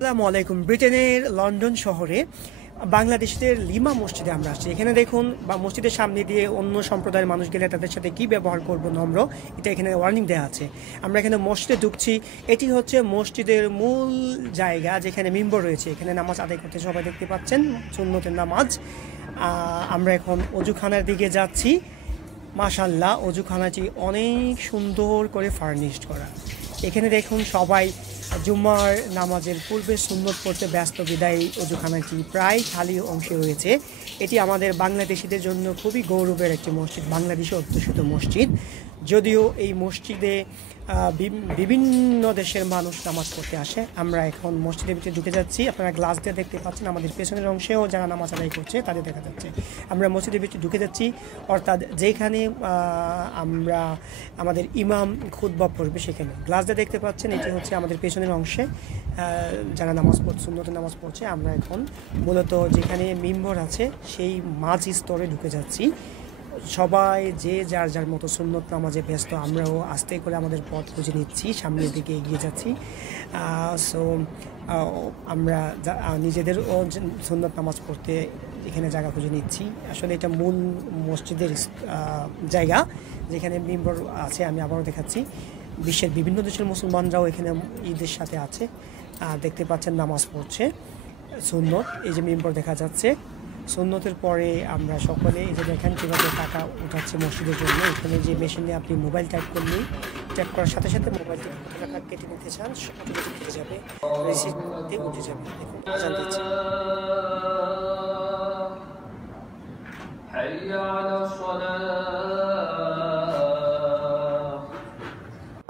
আসসালামু আলাইকুম। ব্রিটেনের লন্ডন শহরে বাংলাদেশের লিমা মসজিদে আমরা আসছি। এখানে দেখুন বা মসজিদের সামনে দিয়ে অন্য সম্প্রদায়ের মানুষ গেলে তাদের সাথে কি ব্যবহার করব নম্র, এটা এখানে ওয়ার্নিং দেওয়া আছে। আমরা এখানে মসজিদে ঢুকছি। এটি হচ্ছে মসজিদের মূল জায়গা যেখানে মিম্বর রয়েছে। এখানে নামাজ আদায় করতে সবাই দেখতে পাচ্ছেন, সুন্নতের নামাজ। আমরা এখন অজুখানার দিকে যাচ্ছি। মাশাআল্লাহ, অজুখানাটি অনেক সুন্দর করে ফার্নিশড করা। এখানে দেখুন সবাই জুম্মার নামাজের পূর্বে সুন্নত পড়তে ব্যস্ত বিদায় অজুখানাটি প্রায় খালি অংশে রয়েছে। এটি আমাদের বাংলাদেশিদের জন্য খুবই গৌরবের একটি মসজিদ, বাংলাদেশে অধ্যুষিত মসজিদ। যদিও এই মসজিদে বিভিন্ন দেশের মানুষ নামাজ পড়তে আসে। আমরা এখন মসজিদের ভিতরে ঢুকে যাচ্ছি। আপনারা গ্লাস দিয়ে দেখতে পাচ্ছেন আমাদের পেছনের অংশেও যারা নামাজ আদায় করছে তাদের দেখা যাচ্ছে। আমরা মসজিদের ভিতরে ঢুকে যাচ্ছি, অর্থাৎ যেখানে আমরা আমাদের ইমাম খুতবা পড়বে সেখানে। গ্লাস দিয়ে দেখতে পাচ্ছেন এটি হচ্ছে আমাদের পেছনের অংশে যারা নামাজ পড়ছে, সুন্নতের নামাজ পড়ছে। আমরা এখন মূলত যেখানে মিম্বর আছে সেই মাঝ স্তরে ঢুকে যাচ্ছি। সবাই যে যার যার মতো সুন্নত নামাজে ব্যস্ত। আমরাও আস্তে করে আমাদের পথ খুঁজে নিচ্ছি, সামনের দিকে এগিয়ে যাচ্ছি। সো আমরা নিজেদেরও সুন্নত নামাজ পড়তে এখানে জায়গা খুঁজে নিচ্ছি। আসলে এটা মূল মসজিদের জায়গা যেখানে মিম্বর আছে। আমি আবারও দেখাচ্ছি, বিশ্বের বিভিন্ন দেশের মুসলমানরাও এখানে ঈদের সাথে আছে। দেখতে পাচ্ছেন নামাজ পড়ছে সুন্নত। এই যে মিম্বর দেখা যাচ্ছে। সুন্নতের পরে আমরা সকলে এই যে দেখেন কীভাবে টাকা উঠাচ্ছে মসজিদের জন্য। এখানে যে মেশিনে আপনি মোবাইল টাইপ করলেই, টাইপ করার সাথে সাথে মোবাইল থেকে কত টাকা কেটে নিতে চান অটোমেটিক উঠে যাবে, রিসিপ্টে উঠে যাবে। দেখুন আজান দিচ্ছে।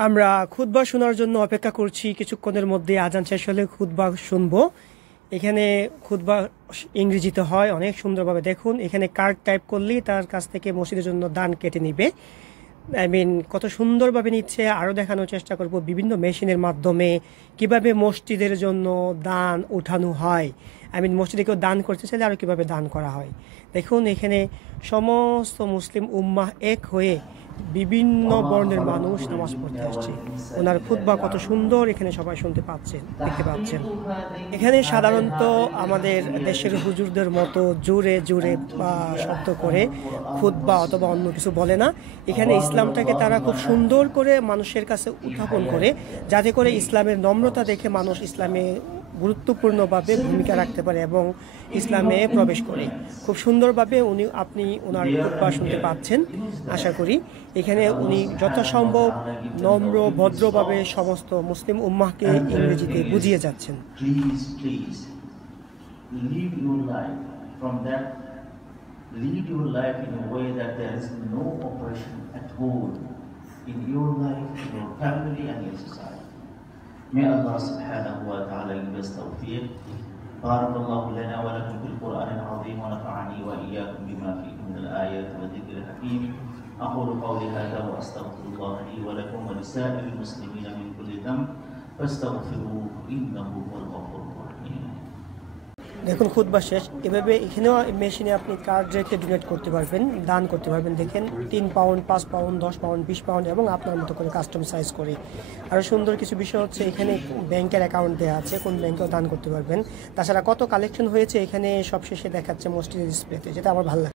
আমরা খুতবা শোনার জন্য অপেক্ষা করছি। কিছুক্ষণের মধ্যে আজান শেষ হলে খুতবা শুনবো। এখানে খুতবা ইংরেজিতে হয়, অনেক সুন্দরভাবে। দেখুন এখানে কার্ড টাইপ করলেই তার কাছ থেকে মসজিদের জন্য দান কেটে নিবে। কত সুন্দরভাবে নিচ্ছে। আরও দেখানোর চেষ্টা করব বিভিন্ন মেশিনের মাধ্যমে কিভাবে মসজিদের জন্য দান উঠানো হয়। মসজিদে কেউ দান করতে চাইলে আরও কীভাবে দান করা হয়। দেখুন এখানে সমস্ত মুসলিম উম্মাহ এক হয়ে বিভিন্ন বর্ণের মানুষ নামাজ পড়তে আসছে। ওনার খুতবা কত সুন্দর এখানে সবাই শুনতে পাচ্ছেন, দেখতে পাচ্ছেন। এখানে সাধারণত আমাদের দেশের হুজুরদের মতো জোরে জোরে শব্দ করে খুতবা অথবা অন্য কিছু বলে না। এখানে ইসলামটাকে তারা খুব সুন্দর করে মানুষের কাছে উত্থাপন করে, যাতে করে ইসলামের নম্রতা দেখে মানুষ ইসলামে গুরুত্বপূর্ণভাবে ভূমিকা রাখতে পারে এবং ইসলামে প্রবেশ করে। খুব সুন্দরভাবে আপনি ওনার খুতবা শুনতে পাচ্ছেন আশা করি। এখানে উনি যথাসম্ভব নম্র ভদ্রভাবে সমস্ত মুসলিম উম্মাহকে ইংরেজিতে বুঝিয়ে যাচ্ছেন। Lead your life in a way that there is no oppression at all in your life, in your family and your society. May Allah subhanahu wa ta'ala give us tawfiq. بارك الله لنا ولكم في القرآن العظيم ونفعني وإياكم بما فيه من الآيات والذكر الحكيم. أقول قولي هذا وأستغفر الله لي ولكم ولسائر المسلمين من كل ذنب فاستغفروه إنه هو الغفور الرحيم. দেখুন খুতবা শেষ। এভাবে এখানেও মেশিনে আপনি কার্ড রেখে donate করতে পারবেন, দান করতে পারবেন। দেখেন 3 পাউন্ড, 5 পাউন্ড, 10 পাউন্ড, 20 পাউন্ড এবং আপনার মতো করে কাস্টম সাইজ করে। আরও সুন্দর কিছু বিষয় হচ্ছে এখানে ব্যাংকের অ্যাকাউন্ট দেওয়া আছে, কোন ব্যাংকেও দান করতে পারবেন। তাছাড়া কত কালেকশন হয়েছে এখানে সবশেষে দেখাচ্ছে মসজিদের ডিসপ্লেতে, যেটা আমার ভালো লাগে।